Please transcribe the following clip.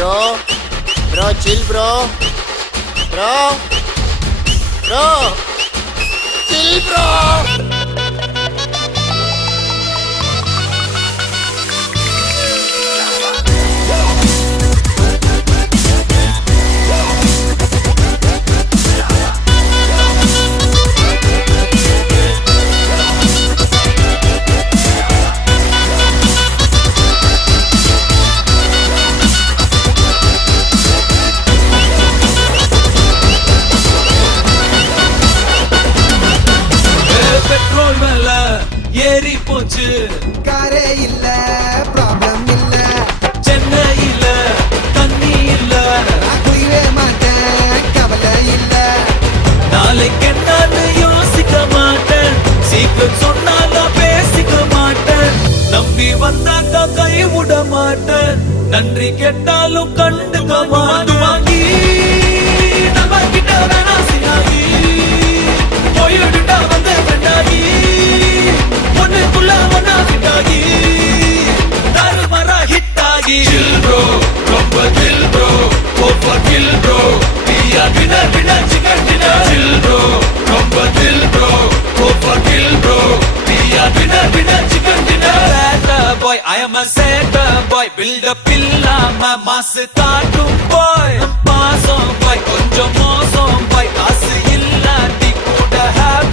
bro. Bro, chill, bro. Bro. Bro. Chill, bro. Petrol மேல ஏறி போச்சு, காரே இல்ல, ப்ராப்ளம் இல்ல, சென்னையில தண்ணி இல்ல, நான் குடிவே மாட்டேன், கவலை இல்ல. நாளைக்கு என்னன்னு யோசிக்க மாட்டேன், சீக்கிரம் சொன்னாலும் பேசிக்க மாட்டேன், நம்பி வந்தாக்கா கை விட மாட்டேன், நன்றி கேட்டாலும் கண்டுக்க மாட்டேன். வாங்கி நம்ம கிட்ட வேணா சினாகி போயிடுட்டா வந்த கண்டாகி ஒண்ணுக்குள்ள ஒன்னா ஹிட்டாகி தாறுமாறா ஹிட்டாகி. Chill bro, ரொம்ப chill bro, over kill bro, we are winner winner chicken dinner. Chill bro, ரொம்ப chill bro, over kill bro, we are winner winner chicken dinner. Sad boy, I am a sad boy, build up இல்லாம மாசு காட்டும் boy, பாசம் boy, கொஞ்சம் மோசம் boy, காசு இல்லாட்டி கூட happy